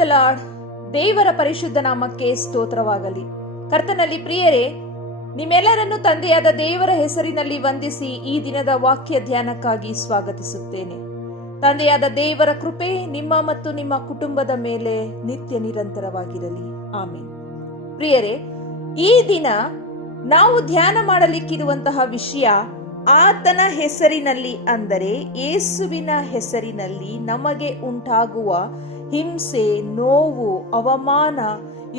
The lord. ದೇವರ ಪರಿಶುದ್ಧ ನಾಮಕ್ಕೆ ಸ್ತೋತ್ರವಾಗಲಿ. ಕರ್ತನಲ್ಲಿ ಪ್ರಿಯರೇ, ನಿಮ್ಮೆಲ್ಲರನ್ನು ತಂದೆಯಾದ ದೇವರ ಹೆಸರಿನಲ್ಲಿ ವಂದಿಸಿ ಈ ದಿನದ ವಾಕ್ಯ ಧ್ಯಾನಕ್ಕಾಗಿ ಸ್ವಾಗತಿಸುತ್ತೇನೆ. ತಂದೆಯಾದ ದೇವರ ಕೃಪೆ ನಿಮ್ಮ ಮತ್ತು ನಿಮ್ಮ ಕುಟುಂಬದ ಮೇಲೆ ನಿತ್ಯ ನಿರಂತರವಾಗಿರಲಿ. ಆಮೆನ್. ಪ್ರಿಯರೇ, ಈ ದಿನ ನಾವು ಧ್ಯಾನ ಮಾಡಲಿಕ್ಕಿರುವಂತಹ ವಿಷಯ ಆತನ ಹೆಸರಿನಲ್ಲಿ, ಅಂದರೆ ಯೇಸುವಿನ ಹೆಸರಿನಲ್ಲಿ ನಮಗೆ ಉಂಟಾಗುವ ಹಿಂಸೆ, ನೋವು, ಅವಮಾನ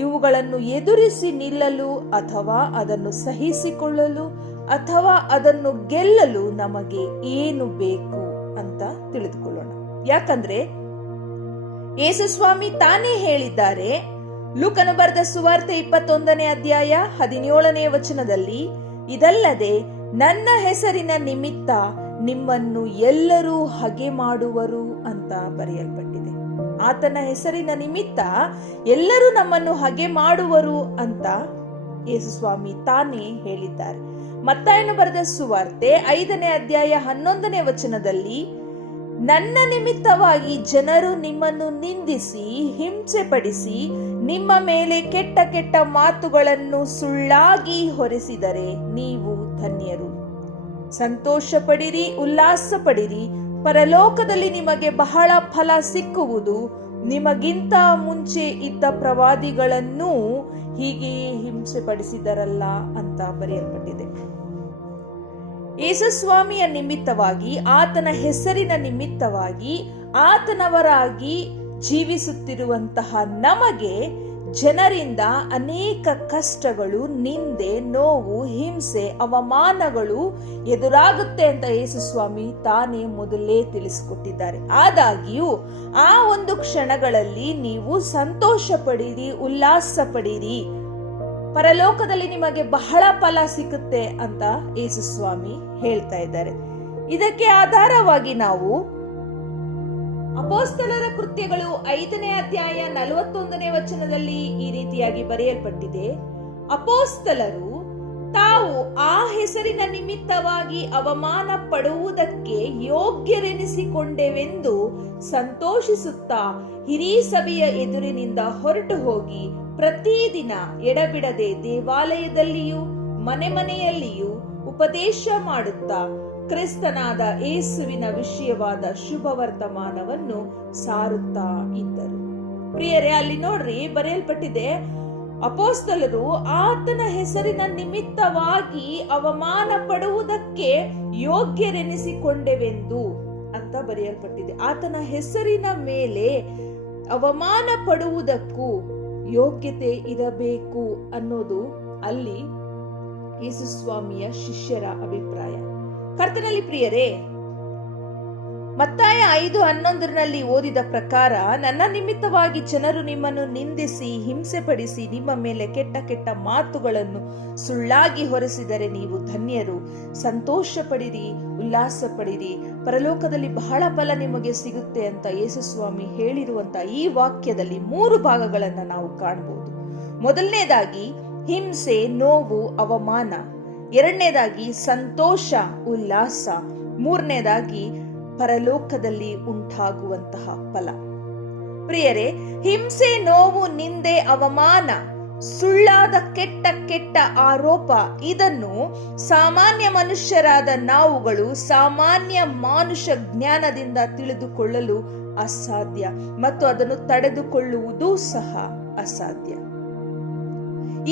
ಇವುಗಳನ್ನು ಎದುರಿಸಿ ನಿಲ್ಲಲು ಅಥವಾ ಅದನ್ನು ಸಹಿಸಿಕೊಳ್ಳಲು ಅಥವಾ ಅದನ್ನು ಗೆಲ್ಲಲು ನಮಗೆ ಏನು ಬೇಕು ಅಂತ ತಿಳಿದುಕೊಳ್ಳೋಣ. ಯಾಕಂದ್ರೆ ಯೇಸು ಸ್ವಾಮಿ ತಾನೇ ಹೇಳಿದ್ದಾರೆ. ಲೂಕನು ಬರೆದ ಸುವಾರ್ತೆ 21ನೇ ಅಧ್ಯಾಯ 17ನೇ ವಚನದಲ್ಲಿ, ಇದಲ್ಲದೆ ನನ್ನ ಹೆಸರಿನ ನಿಮಿತ್ತ ನಿಮ್ಮನ್ನು ಎಲ್ಲರೂ ಹಗೆ ಮಾಡುವರು ಅಂತ ಬರೆಯಲ್ಪಟ್ಟಿದೆ. ಆತನ ಹೆಸರಿನ ನಿಮಿತ್ತ ಎಲ್ಲರೂ ನಮ್ಮನ್ನು ಹಗೆ ಮಾಡುವರು ಅಂತ ಯೇಸು ಸ್ವಾಮಿ ತಾನೇ ಹೇಳಿದ್ದಾರೆ. ಮತ್ತಾಯನು ಬರೆದ ಸುವಾರ್ತೆ 5ನೇ ಅಧ್ಯಾಯ 11ನೇ ವಚನದಲ್ಲಿ, ನನ್ನ ನಿಮಿತ್ತವಾಗಿ ಜನರು ನಿಮ್ಮನ್ನು ನಿಂದಿಸಿ ಹಿಂಸೆ ಪಡಿಸಿ ನಿಮ್ಮ ಮೇಲೆ ಕೆಟ್ಟ ಕೆಟ್ಟ ಮಾತುಗಳನ್ನು ಸುಳ್ಳಾಗಿ ಹೊರಿಸಿದರೆ ನೀವು ಧನ್ಯರು. ಸಂತೋಷ ಪಡಿರಿ, ಉಲ್ಲಾಸ ಪಡಿರಿ, ಪರಲೋಕದಲ್ಲಿ ನಿಮಗೆ ಬಹಳ ಫಲ ಸಿಕ್ಕುವುದು. ನಿಮಗಿಂತ ಮುಂಚೆ ಇದ್ದ ಪ್ರವಾದಿಗಳನ್ನೂ ಹೀಗೆಯೇ ಹಿಂಸೆ ಪಡಿಸಿದರಲ್ಲ ಅಂತ ಬರೆಯಲ್ಪಟ್ಟಿದೆ. ಯೇಸುಸ್ವಾಮಿಯ ನಿಮಿತ್ತವಾಗಿ, ಆತನ ಹೆಸರಿನ ನಿಮಿತ್ತವಾಗಿ ಆತನವರಾಗಿ ಜೀವಿಸುತ್ತಿರುವಂತಹ ನಮಗೆ ಜನರಿಂದ ಅನೇಕ ಕಷ್ಟಗಳು, ನಿಂದೆ, ನೋವು, ಹಿಂಸೆ, ಅವಮಾನಗಳು ಎದುರಾಗುತ್ತೆ ಅಂತ ಯೇಸುಸ್ವಾಮಿ ತಾನೇ ಮೊದಲೇ ತಿಳಿಸಿಕೊಟ್ಟಿದ್ದಾರೆ. ಆದಾಗ್ಯೂ ಆ ಒಂದು ಕ್ಷಣಗಳಲ್ಲಿ ನೀವು ಸಂತೋಷ ಪಡಿರಿ, ಉಲ್ಲಾಸ ಪಡಿರಿ, ಪರಲೋಕದಲ್ಲಿ ನಿಮಗೆ ಬಹಳ ಫಲ ಸಿಗುತ್ತೆ ಅಂತ ಯೇಸುಸ್ವಾಮಿ ಹೇಳ್ತಾ ಇದ್ದಾರೆ. ಇದಕ್ಕೆ ಆಧಾರವಾಗಿ ನಾವು ಅಪೊಸ್ತಲರ ಕೃತ್ಯಗಳು 5ನೇ ಅಧ್ಯಾಯ 41ನೇ ವಚನದಲ್ಲಿ ಈ ರೀತಿಯಾಗಿ ಬರೆಯಲ್ಪಟ್ಟಿದೆ. ಅಪೊಸ್ತಲರು ತಾವು ಆ ಹೆಸರಿನ ನಿಮಿತ್ತವಾಗಿ ಅವಮಾನ ಪಡುವುದಕ್ಕೆ ಯೋಗ್ಯರೆನಿಸಿಕೊಂಡೆವೆಂದು ಸಂತೋಷಿಸುತ್ತಾ ಹಿರೀ ಸಭೆಯ ಎದುರಿನಿಂದ ಹೊರಟು ಹೋಗಿ ಪ್ರತಿದಿನ ಎಡಬಿಡದೆ ದೇವಾಲಯದಲ್ಲಿಯೂ ಮನೆ ಮನೆಯಲ್ಲಿಯೂ ಉಪದೇಶ ಮಾಡುತ್ತಾ ಕ್ರಿಸ್ತನಾದ ಯೇಸುವಿನ ವಿಷಯವಾದ ಶುಭ ವರ್ತಮಾನವನ್ನು ಸಾರುತ್ತಾ ಇದ್ದರು. ಪ್ರಿಯರೇ, ಅಲ್ಲಿ ನೋಡ್ರಿ ಬರೆಯಲ್ಪಟ್ಟಿದೆ, ಅಪೊಸ್ತಲರು ಆತನ ಹೆಸರಿನ ನಿಮಿತ್ತವಾಗಿ ಅವಮಾನ ಪಡುವುದಕ್ಕೆ ಯೋಗ್ಯರೆನಿಸಿಕೊಂಡೆವೆಂದು ಅಂತ ಬರೆಯಲ್ಪಟ್ಟಿದೆ. ಆತನ ಹೆಸರಿನ ಮೇಲೆ ಅವಮಾನ ಪಡುವುದಕ್ಕೂ ಯೋಗ್ಯತೆ ಇರಬೇಕು ಅನ್ನೋದು ಅಲ್ಲಿ ಯೇಸುಸ್ವಾಮಿಯ ಶಿಷ್ಯರ ಅಭಿಪ್ರಾಯ. ಕರ್ತನಲ್ಲಿ ಪ್ರಿಯರೇ, ಮತ್ತಾಯ 5:11 ಓದಿದ ಪ್ರಕಾರ, ನನ್ನ ನಿಮಿತ್ತವಾಗಿ ಜನರು ನಿಮ್ಮನ್ನು ನಿಂದಿಸಿ ಹಿಂಸೆ ಪಡಿಸಿ ನಿಮ್ಮ ಮೇಲೆ ಕೆಟ್ಟ ಕೆಟ್ಟ ಮಾತುಗಳನ್ನು ಸುಳ್ಳಾಗಿ ಹೊರಿಸಿದರೆ ನೀವು ಧನ್ಯರು. ಸಂತೋಷ ಪಡಿರಿ, ಉಲ್ಲಾಸ ಪಡಿರಿ, ಪರಲೋಕದಲ್ಲಿ ಬಹಳ ಫಲ ನಿಮಗೆ ಸಿಗುತ್ತೆ ಅಂತ ಯೇಸುಸ್ವಾಮಿ ಹೇಳಿರುವಂತ ಈ ವಾಕ್ಯದಲ್ಲಿ 3 ಭಾಗಗಳನ್ನ ನಾವು ಕಾಣಬಹುದು. ಮೊದಲನೇದಾಗಿ ಹಿಂಸೆ, ನೋವು, ಅವಮಾನ. ಎರಡನೇದಾಗಿ ಸಂತೋಷ, ಉಲ್ಲಾಸ. ಮೂರನೇದಾಗಿ ಪರಲೋಕದಲ್ಲಿ ಉಂಟಾಗುವಂತಹ ಫಲ. ಪ್ರಿಯರೇ, ಹಿಂಸೆ, ನೋವು, ನಿಂದೆ, ಅವಮಾನ, ಸುಳ್ಳಾದ ಕೆಟ್ಟ ಕೆಟ್ಟ ಆರೋಪ, ಇದನ್ನು ಸಾಮಾನ್ಯ ಮನುಷ್ಯರಾದ ನಾವುಗಳು ಸಾಮಾನ್ಯ ಮಾನುಷ ಜ್ಞಾನದಿಂದ ತಿಳಿದುಕೊಳ್ಳಲು ಅಸಾಧ್ಯ ಮತ್ತು ಅದನ್ನು ತಡೆದುಕೊಳ್ಳುವುದೂ ಸಹ ಅಸಾಧ್ಯ.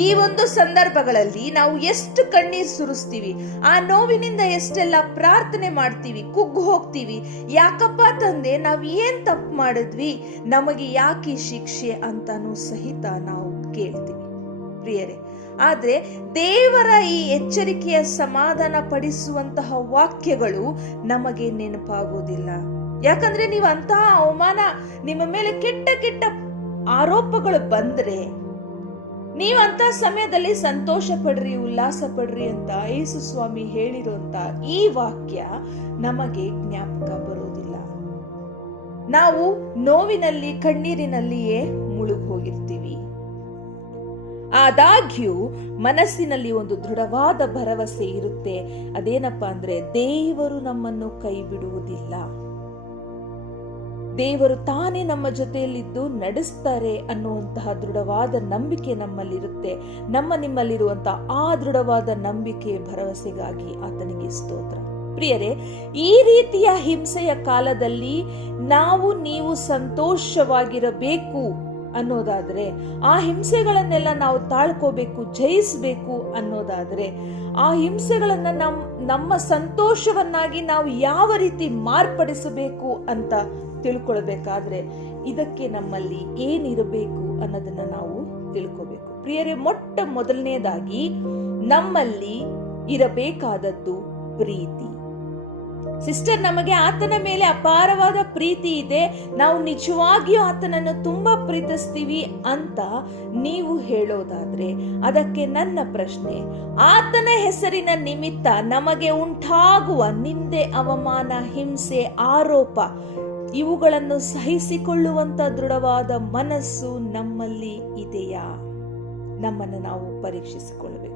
ಈ ಒಂದು ಸಂದರ್ಭಗಳಲ್ಲಿ ನಾವು ಎಷ್ಟು ಕಣ್ಣೀರ್ ಸುರಿಸ್ತೀವಿ, ಆ ನೋವಿನಿಂದ ಎಷ್ಟೆಲ್ಲ ಪ್ರಾರ್ಥನೆ ಮಾಡ್ತೀವಿ, ಕುಗ್ಗು ಹೋಗ್ತೀವಿ. ಯಾಕಪ್ಪ ತಂದೆ, ನಾವ್ ಏನ್ ತಪ್ಪು ಮಾಡಿದ್ವಿ, ನಮಗೆ ಯಾಕೆ ಶಿಕ್ಷೆ ಅಂತಾನೂ ಸಹಿತ ನಾವು ಕೇಳ್ತೀವಿ. ಪ್ರಿಯರೇ, ಆದ್ರೆ ದೇವರ ಈ ಎಚ್ಚರಿಕೆಯ ಸಮಾಧಾನ ಪಡಿಸುವಂತಹ ವಾಕ್ಯಗಳು ನಮಗೆ ನೆನಪಾಗೋದಿಲ್ಲ. ಯಾಕಂದ್ರೆ ನೀವು ಅಂತಹ ಅವಮಾನ, ನಿಮ್ಮ ಮೇಲೆ ಕೆಟ್ಟ ಕೆಟ್ಟ ಆರೋಪಗಳು ಬಂದ್ರೆ ನೀವಂತ ಸಮಯದಲ್ಲಿ ಸಂತೋಷ ಪಡ್ರಿ, ಉಲ್ಲಾಸ ಪಡ್ರಿ ಅಂತ ಯೇಸುಸ್ವಾಮಿ ಹೇಳಿರುವಂತ ಈ ವಾಕ್ಯ ನಮಗೆ ಜ್ಞಾಪಕ ಬರೋದಿಲ್ಲ. ನಾವು ನೋವಿನಲ್ಲಿ, ಕಣ್ಣೀರಿನಲ್ಲಿಯೇ ಮುಳುಗಿ ಹೋಗಿರ್ತೀವಿ. ಆದಾಗ್ಯೂ ಮನಸ್ಸಿನಲ್ಲಿ ಒಂದು ದೃಢವಾದ ಭರವಸೆ ಇರುತ್ತೆ. ಅದೇನಪ್ಪ ಅಂದ್ರೆ, ದೇವರು ನಮ್ಮನ್ನು ಕೈ ಬಿಡುವುದಿಲ್ಲ. ದೇವರು ತಾನೇ ನಮ್ಮ ಜೊತೆಯಲ್ಲಿದ್ದು ನಡೆಸ್ತಾರೆ ಅನ್ನುವಂತಹ ದೃಢವಾದ ನಂಬಿಕೆ ನಮ್ಮಲ್ಲಿರುತ್ತೆ. ನಿಮ್ಮಲ್ಲಿರುವಂತಹ ಆ ದೃಢವಾದ ನಂಬಿಕೆ ಭರವಸೆಗಾಗಿ ಆತನಿಗೆ ಸ್ತೋತ್ರ. ಪ್ರಿಯರೇ, ಈ ರೀತಿಯ ಹಿಂಸೆಯ ಕಾಲದಲ್ಲಿ ನೀವು ಸಂತೋಷವಾಗಿರಬೇಕು ಅನ್ನೋದಾದ್ರೆ, ಆ ಹಿಂಸೆಗಳನ್ನೆಲ್ಲ ನಾವು ತಾಳ್ಕೋಬೇಕು, ಜಯಿಸಬೇಕು ಅನ್ನೋದಾದ್ರೆ, ಆ ಹಿಂಸೆಗಳನ್ನ ನಮ್ಮ ಸಂತೋಷವನ್ನಾಗಿ ನಾವು ಯಾವ ರೀತಿ ಮಾರ್ಪಡಿಸಬೇಕು ಅಂತ ತಿಳ್ಕೊಳ್ಬೇಕಾದ್ರೆ ಇದಕ್ಕೆ ನಮ್ಮಲ್ಲಿ ಏನಿರಬೇಕು ಅನ್ನೋದನ್ನ ನಾವು ತಿಳ್ಕೋಬೇಕು. ಪ್ರಿಯರೇ, ಮೊದಲನೇದಾಗಿ ನಮ್ಮಲ್ಲಿ ಇರಬೇಕಾದದ್ದು ಪ್ರೀತಿ. ಸಿಸ್ಟರ್, ನಮಗೆ ಆತನ ಮೇಲೆ ಅಪಾರವಾದ ಪ್ರೀತಿ ಇದೆ, ನಾವು ನಿಜವಾಗಿಯೂ ಆತನನ್ನು ತುಂಬಾ ಪ್ರೀತಿಸ್ತೀವಿ ಅಂತ ನೀವು ಹೇಳೋದಾದ್ರೆ ಅದಕ್ಕೆ ನನ್ನ ಪ್ರಶ್ನೆ, ಆತನ ಹೆಸರಿನ ನಿಮಿತ್ತ ನಮಗೆ ಉಂಟಾಗುವ ನಿಂದೆ, ಅವಮಾನ, ಹಿಂಸೆ, ಆರೋಪ ಇವುಗಳನ್ನು ಸಹಿಸಿಕೊಳ್ಳುವಂತ ದೃಢವಾದ ಮನಸ್ಸು ನಮ್ಮಲ್ಲಿ ಇದೆಯಾ? ನಮ್ಮನ್ನು ನಾವು ಪರೀಕ್ಷಿಸಿಕೊಳ್ಳಬೇಕು.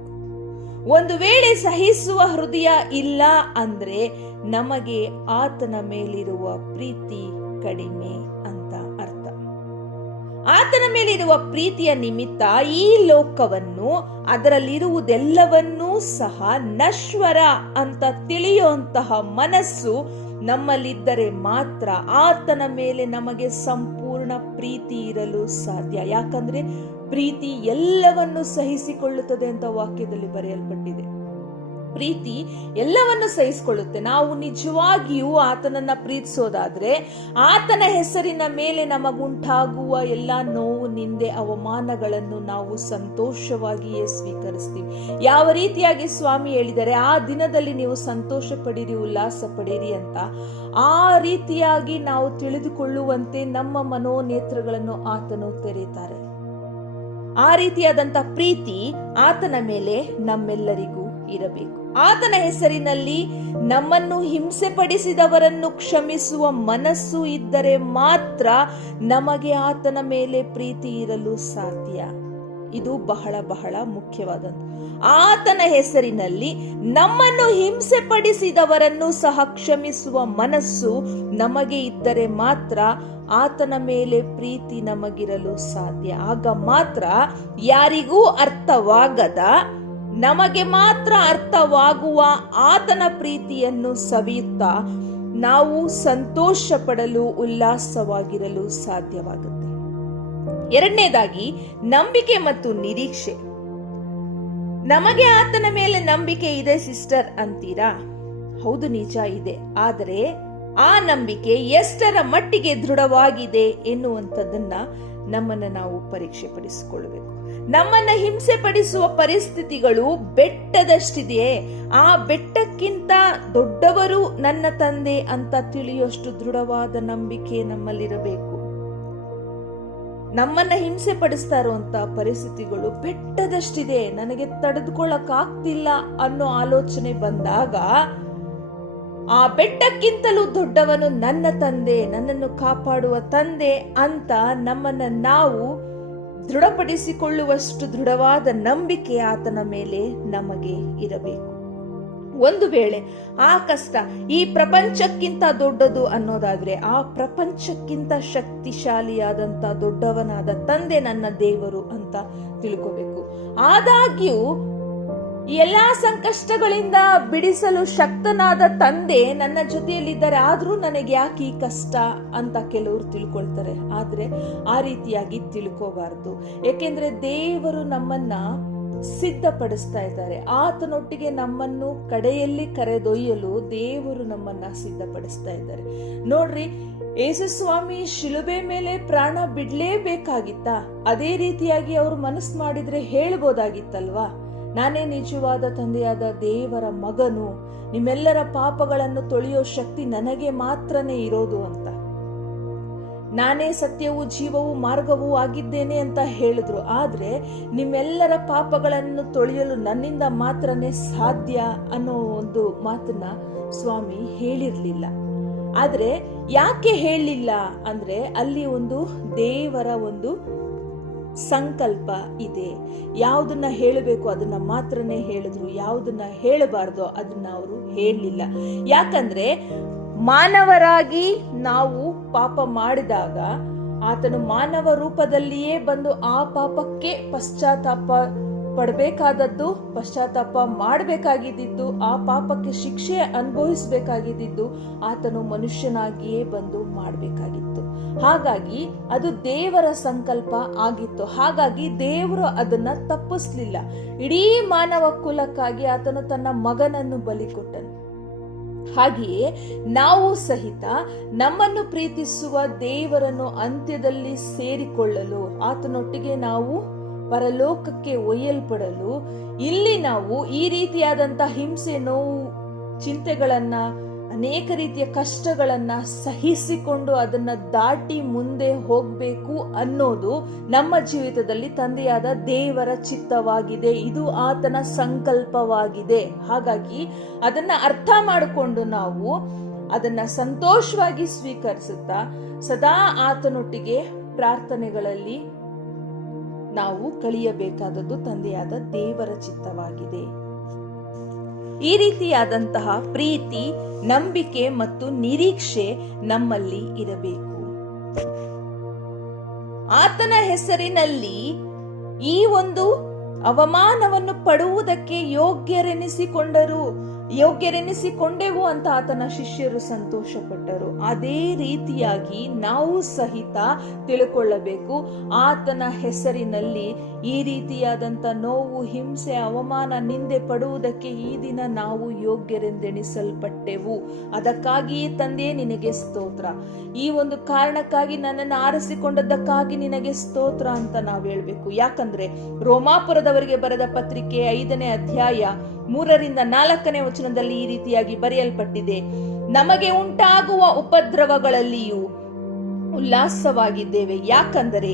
ಒಂದು ವೇಳೆ ಸಹಿಸುವ ಹೃದಯ ಇಲ್ಲ ಅಂದ್ರೆ ನಮಗೆ ಆತನ ಮೇಲಿರುವ ಪ್ರೀತಿ ಕಡಿಮೆ ಅಂತ ಅರ್ಥ. ಆತನ ಮೇಲಿರುವ ಪ್ರೀತಿಯ ನಿಮಿತ್ತ ಈ ಲೋಕವನ್ನು, ಅದರಲ್ಲಿರುವುದೆಲ್ಲವನ್ನೂ ಸಹ ನಶ್ವರ ಅಂತ ತಿಳಿಯುವಂತಹ ಮನಸ್ಸು ನಮ್ಮಲ್ಲಿದ್ದರೆ ಮಾತ್ರ ಆತನ ಮೇಲೆ ನಮಗೆ ಸಂಪೂರ್ಣ ಪ್ರೀತಿ ಇರಲು ಸಾಧ್ಯ. ಯಾಕಂದ್ರೆ ಪ್ರೀತಿ ಎಲ್ಲವನ್ನು ಸಹಿಸಿಕೊಳ್ಳುತ್ತದೆ ಅಂತ ವಾಕ್ಯದಲ್ಲಿ ಬರೆಯಲ್ಪಟ್ಟಿದೆ. ಪ್ರೀತಿ ಎಲ್ಲವನ್ನು ಸಹಿಸಿಕೊಳ್ಳುತ್ತೆ. ನಾವು ನಿಜವಾಗಿಯೂ ಆತನನ್ನ ಪ್ರೀತಿಸೋದಾದ್ರೆ ಆತನ ಹೆಸರಿನ ಮೇಲೆ ನಮಗುಂಟಾಗುವ ಎಲ್ಲಾ ನೋವು, ನಿಂದೆ, ಅವಮಾನಗಳನ್ನು ನಾವು ಸಂತೋಷವಾಗಿಯೇ ಸ್ವೀಕರಿಸ್ತೀವಿ. ಯಾವ ರೀತಿಯಾಗಿ ಸ್ವಾಮಿ ಹೇಳಿದರೆ, ಆ ದಿನದಲ್ಲಿ ನೀವು ಸಂತೋಷ ಪಡಿರಿ, ಉಲ್ಲಾಸ ಪಡಿರಿ ಅಂತ, ಆ ರೀತಿಯಾಗಿ ನಾವು ತಿಳಿದುಕೊಳ್ಳುವಂತೆ ನಮ್ಮ ಮನೋನೇತ್ರಗಳನ್ನು ಆತನು ತೆರೀತಾರೆ. ಆ ರೀತಿಯಾದಂತ ಪ್ರೀತಿ ಆತನ ಮೇಲೆ ನಮ್ಮೆಲ್ಲರಿಗೂ ಇರಬೇಕು. ಆತನ ಹೆಸರಿನಲ್ಲಿ ನಮ್ಮನ್ನು ಹಿಂಸೆ ಪಡಿಸಿದವರನ್ನು ಕ್ಷಮಿಸುವ ಮನಸ್ಸು ಇದ್ದರೆ ಮಾತ್ರ ನಮಗೆ ಆತನ ಮೇಲೆ ಪ್ರೀತಿ ಇರಲು ಸಾಧ್ಯ. ಇದು ಬಹಳ ಬಹಳ ಮುಖ್ಯವಾದದ್ದು. ಆತನ ಹೆಸರಿನಲ್ಲಿ ನಮ್ಮನ್ನು ಹಿಂಸೆ ಪಡಿಸಿದವರನ್ನು ಸಹ ಕ್ಷಮಿಸುವ ಮನಸ್ಸು ನಮಗೆ ಇದ್ದರೆ ಮಾತ್ರ ಆತನ ಮೇಲೆ ಪ್ರೀತಿ ನಮಗಿರಲು ಸಾಧ್ಯ. ಆಗ ಮಾತ್ರ ಯಾರಿಗೂ ಅರ್ಥವಾಗದ, ನಮಗೆ ಮಾತ್ರ ಅರ್ಥವಾಗುವ ಆತನ ಪ್ರೀತಿಯನ್ನು ಸವಿಯುತ್ತಾ ನಾವು ಸಂತೋಷ ಪಡಲು, ಉಲ್ಲಾಸವಾಗಿರಲು ಸಾಧ್ಯವಾಗುತ್ತೆ. ಎರಡನೇದಾಗಿ ನಂಬಿಕೆ ಮತ್ತು ನಿರೀಕ್ಷೆ. ನಮಗೆ ಆತನ ಮೇಲೆ ನಂಬಿಕೆ ಇದೆ ಸಿಸ್ಟರ್ ಅಂತೀರಾ? ಹೌದು, ನಿಜ ಇದೆ. ಆದರೆ ಆ ನಂಬಿಕೆ ಎಷ್ಟರ ಮಟ್ಟಿಗೆ ದೃಢವಾಗಿದೆ ಎನ್ನುವಂಥದ್ದನ್ನ ನಮ್ಮನ್ನ ನಾವು ಪರೀಕ್ಷೆ ಪಡಿಸಿಕೊಳ್ಳಬೇಕು. ನಮ್ಮನ್ನ ಹಿಂಸೆ ಪಡಿಸುವ ಪರಿಸ್ಥಿತಿಗಳು ಬೆಟ್ಟದಷ್ಟಿದೆಯೇ, ಆ ಬೆಟ್ಟಕ್ಕಿಂತ ದೊಡ್ಡವರು ನನ್ನ ತಂದೆ ಅಂತ ತಿಳಿಯುವಷ್ಟು ದೃಢವಾದ ನಂಬಿಕೆ ನಮ್ಮಲ್ಲಿರಬೇಕು. ನಮ್ಮನ್ನ ಹಿಂಸೆ ಪಡಿಸ್ತಾ ಇರುವಂತ ಪರಿಸ್ಥಿತಿಗಳು ಬೆಟ್ಟದಷ್ಟಿದೆ, ನನಗೆ ತಡೆದುಕೊಳ್ಳಕ್ ಆಗ್ತಿಲ್ಲ ಅನ್ನೋ ಆಲೋಚನೆ ಬಂದಾಗ ಆ ಬೆಟ್ಟಕ್ಕಿಂತಲೂ ದೊಡ್ಡವನು ನನ್ನ ತಂದೆ, ನನ್ನನ್ನು ಕಾಪಾಡುವ ತಂದೆ ಅಂತ ನಮ್ಮನ್ನ ನಾವು ದೃಢಪಡಿಸಿಕೊಳ್ಳುವಷ್ಟು ದೃಢವಾದ ನಂಬಿಕೆ ಆತನ ಮೇಲೆ ನಮಗೆ ಇರಬೇಕು. ಒಂದು ವೇಳೆ ಆ ಕಷ್ಟ ಈ ಪ್ರಪಂಚಕ್ಕಿಂತ ದೊಡ್ಡದು ಅನ್ನೋದಾದ್ರೆ, ಆ ಪ್ರಪಂಚಕ್ಕಿಂತ ಶಕ್ತಿಶಾಲಿಯಾದಂತ ದೊಡ್ಡವನಾದ ತಂದೆ ನನ್ನ ದೇವರು ಅಂತ ತಿಳ್ಕೋಬೇಕು. ಆದಾಗ್ಯೂ ಎಲ್ಲಾ ಸಂಕಷ್ಟಗಳಿಂದ ಬಿಡಿಸಲು ಶಕ್ತನಾದ ತಂದೆ ನನ್ನ ಜೊತೆಯಲ್ಲಿದ್ದಾರೆ, ಆದ್ರೂ ನನಗೆ ಯಾಕೆ ಈ ಕಷ್ಟ ಅಂತ ಕೆಲವರು ತಿಳ್ಕೊಳ್ತಾರೆ. ಆದ್ರೆ ಆ ರೀತಿಯಾಗಿ ತಿಳ್ಕೋಬಾರ್ದು. ಏಕೆಂದ್ರೆ ದೇವರು ನಮ್ಮನ್ನ ಸಿದ್ಧಪಡಿಸ್ತಾ ಇದ್ದಾರೆ. ಆತನೊಟ್ಟಿಗೆ ನಮ್ಮನ್ನು ಕಡೆಯಲ್ಲಿ ಕರೆದೊಯ್ಯಲು ದೇವರು ನಮ್ಮನ್ನ ಸಿದ್ಧಪಡಿಸ್ತಾ ಇದ್ದಾರೆ. ನೋಡ್ರಿ, ಯೇಸು ಸ್ವಾಮಿ ಶಿಲುಬೆ ಮೇಲೆ ಪ್ರಾಣ ಬಿಡ್ಲೇಬೇಕಾಗಿತ್ತ? ಅದೇ ರೀತಿಯಾಗಿ ಅವರು ಮನಸ್ಸು ಮಾಡಿದ್ರೆ ಹೇಳ್ಬೋದಾಗಿತ್ತಲ್ವಾ, ನಾನೇ ನಿಜವಾದ ತಂದೆಯಾದ ದೇವರ ಮಗನು, ನಿಮ್ಮೆಲ್ಲರ ಪಾಪಗಳನ್ನು ತೊಳೆಯೋ ಶಕ್ತಿ ನನಗೆ ಮಾತ್ರನೇ ಇರೋದು ಅಂತ. ನಾನೇ ಸತ್ಯವೂ ಜೀವವೂ ಮಾರ್ಗವೂ ಆಗಿದ್ದೇನೆ ಅಂತ ಹೇಳಿದ್ರು. ಆದ್ರೆ ನಿಮ್ಮೆಲ್ಲರ ಪಾಪಗಳನ್ನು ತೊಳೆಯಲು ನನ್ನಿಂದ ಮಾತ್ರನೇ ಸಾಧ್ಯ ಅನ್ನೋ ಒಂದು ಮಾತನ್ನ ಸ್ವಾಮಿ ಹೇಳಿರ್ಲಿಲ್ಲ. ಆದ್ರೆ ಯಾಕೆ ಹೇಳಿಲ್ಲ ಅಂದ್ರೆ, ಅಲ್ಲಿ ಒಂದು ದೇವರ ಒಂದು ಸಂಕಲ್ಪ ಇದೆ. ಯಾವುದನ್ನ ಹೇಳಬೇಕು ಅದನ್ನ ಮಾತ್ರನೇ ಹೇಳಿದ್ರು, ಯಾವುದನ್ನ ಹೇಳಬಾರ್ದೋ ಅದನ್ನ ಅವರು ಹೇಳಲಿಲ್ಲ. ಯಾಕಂದ್ರೆ ಮಾನವರಾಗಿ ನಾವು ಪಾಪ ಮಾಡಿದಾಗ ಆತನು ಮಾನವ ರೂಪದಲ್ಲಿಯೇ ಬಂದು ಆ ಪಾಪಕ್ಕೆ ಪಶ್ಚಾತ್ತಾಪ ಪಡಬೇಕಾದದ್ದು, ಪಶ್ಚಾತ್ತಾಪ ಮಾಡಬೇಕಾಗಿದ್ದು, ಆ ಪಾಪಕ್ಕೆ ಶಿಕ್ಷೆ ಅನುಭವಿಸಬೇಕಾಗಿದ್ದು ಆತನು ಮನುಷ್ಯನಾಗಿಯೇ ಬಂದು ಮಾಡಬೇಕಾಗಿತ್ತು. ಹಾಗಾಗಿ ಅದು ದೇವರ ಸಂಕಲ್ಪ ಆಗಿತ್ತು. ಹಾಗಾಗಿ ದೇವರು ಅದನ್ನ ತಪ್ಪಿಸ್ಲಿಲ್ಲ. ಇಡೀ ಮಾನವ ಕುಲಕ್ಕಾಗಿ ಆತನು ತನ್ನ ಮಗನನ್ನು ಬಲಿ ಕೊಟ್ಟನು. ಹಾಗೆಯೇ ನಾವು ಸಹಿತ ನಮ್ಮನ್ನು ಪ್ರೀತಿಸುವ ದೇವರನ್ನು ಅಂತ್ಯದಲ್ಲಿ ಸೇರಿಕೊಳ್ಳಲು, ಆತನೊಟ್ಟಿಗೆ ನಾವು ಪರಲೋಕಕ್ಕೆ ಒಯ್ಯಲ್ಪಡಲು, ಇಲ್ಲಿ ನಾವು ಈ ರೀತಿಯಾದಂತ ಹಿಂಸೆ, ನೋವು, ಚಿಂತೆಗಳನ್ನ, ಅನೇಕ ರೀತಿಯ ಕಷ್ಟಗಳನ್ನ ಸಹಿಸಿಕೊಂಡು ಅದನ್ನ ದಾಟಿ ಮುಂದೆ ಹೋಗ್ಬೇಕು ಅನ್ನೋದು ನಮ್ಮ ಜೀವಿತದಲ್ಲಿ ತಂದೆಯಾದ ದೇವರ ಚಿತ್ತವಾಗಿದೆ. ಇದು ಆತನ ಸಂಕಲ್ಪವಾಗಿದೆ. ಹಾಗಾಗಿ ಅದನ್ನ ಅರ್ಥ ಮಾಡಿಕೊಂಡು ನಾವು ಅದನ್ನ ಸಂತೋಷವಾಗಿ ಸ್ವೀಕರಿಸುತ್ತಾ ಸದಾ ಆತನೊಟ್ಟಿಗೆ ಪ್ರಾರ್ಥನೆಗಳಲ್ಲಿ ನಾವು ಕಳಿಯಬೇಕಾದದ್ದು ತಂದೆಯಾದ ದೇವರ ಚಿತ್ತವಾಗಿದೆ. ಈ ರೀತಿಯಾದಂತಹ ಪ್ರೀತಿ, ನಂಬಿಕೆ ಮತ್ತು ನಿರೀಕ್ಷೆ ನಮ್ಮಲ್ಲಿ ಇರಬೇಕು. ಆತನ ಹೆಸರಿನಲ್ಲಿ ಈ ಒಂದು ಅವಮಾನವನ್ನು ಪಡುವುದಕ್ಕೆ ಯೋಗ್ಯರೆನಿಸಿಕೊಂಡೆವು ಅಂತ ಆತನ ಶಿಷ್ಯರು ಸಂತೋಷ ಪಟ್ಟರು. ಅದೇ ರೀತಿಯಾಗಿ ನಾವು ಸಹಿತ ತಿಳ್ಕೊಳ್ಳಬೇಕು, ಆತನ ಹೆಸರಿನಲ್ಲಿ ಈ ರೀತಿಯಾದಂತ ನೋವು, ಹಿಂಸೆ, ಅವಮಾನ, ನಿಂದೆ ಪಡುವುದಕ್ಕೆ ಈ ದಿನ ನಾವು ಯೋಗ್ಯರೆಂದೆಣಿಸಲ್ಪಟ್ಟೆವು. ಅದಕ್ಕಾಗಿ ತಂದೆ ನಿನಗೆ ಸ್ತೋತ್ರ, ಈ ಒಂದು ಕಾರಣಕ್ಕಾಗಿ ನನ್ನನ್ನು ಆರಿಸಿಕೊಂಡದ್ದಕ್ಕಾಗಿ ನಿನಗೆ ಸ್ತೋತ್ರ ಅಂತ ನಾವು ಹೇಳ್ಬೇಕು. ಯಾಕಂದ್ರೆ ರೋಮಾಪುರದವರಿಗೆ ಬರೆದ ಪತ್ರಿಕೆ 5ನೇ ಅಧ್ಯಾಯ 3ರಿಂದ 4ನೇ ವಚನದಲ್ಲಿ ಈ ರೀತಿಯಾಗಿ ಬರೆಯಲ್ಪಟ್ಟಿದೆ, ನಮಗೆ ಉಂಟಾಗುವ ಉಪದ್ರವಗಳಲ್ಲಿಯೂ ಉಲ್ಲಾಸವಾಗಿದ್ದೇವೆ. ಯಾಕಂದರೆ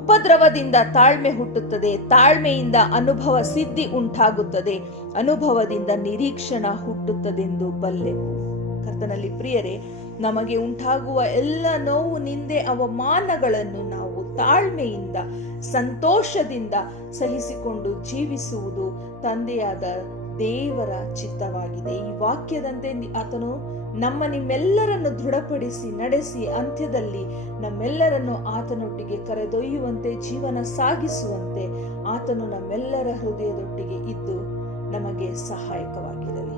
ಉಪದ್ರವದಿಂದ ತಾಳ್ಮೆ ಹುಟ್ಟುತ್ತದೆ, ತಾಳ್ಮೆಯಿಂದ ಅನುಭವ ಸಿದ್ಧಿ ಉಂಟಾಗುತ್ತದೆ, ಅನುಭವದಿಂದ ನಿರೀಕ್ಷಣ ಹುಟ್ಟುತ್ತದೆಂದು ಬಲ್ಲೆವು. ಕರ್ತನಲ್ಲಿ ಪ್ರಿಯರೇ, ನಮಗೆ ಉಂಟಾಗುವ ಎಲ್ಲ ನೋವು, ನಿಂದೆ, ಅವಮಾನಗಳನ್ನು ನಾವು ತಾಳ್ಮೆಯಿಂದ, ಸಂತೋಷದಿಂದ ಸಹಿಸಿಕೊಂಡು ಜೀವಿಸುವುದು ತಂದೆಯಾದ ದೇವರ ಚಿತ್ತವಾಗಿದೆ. ಈ ವಾಕ್ಯದಂತೆ ಆತನು ನಿಮ್ಮೆಲ್ಲರನ್ನು ದೃಢಪಡಿಸಿ ನಡೆಸಿ ಅಂತ್ಯದಲ್ಲಿ ನಮ್ಮೆಲ್ಲರನ್ನು ಆತನೊಟ್ಟಿಗೆ ಕರೆದೊಯ್ಯುವಂತೆ, ಜೀವನ ಸಾಗಿಸುವಂತೆ ಆತನು ನಮ್ಮೆಲ್ಲರ ಹೃದಯದೊಟ್ಟಿಗೆ ಇದ್ದು ನಮಗೆ ಸಹಾಯಕವಾಗಿರಲಿ.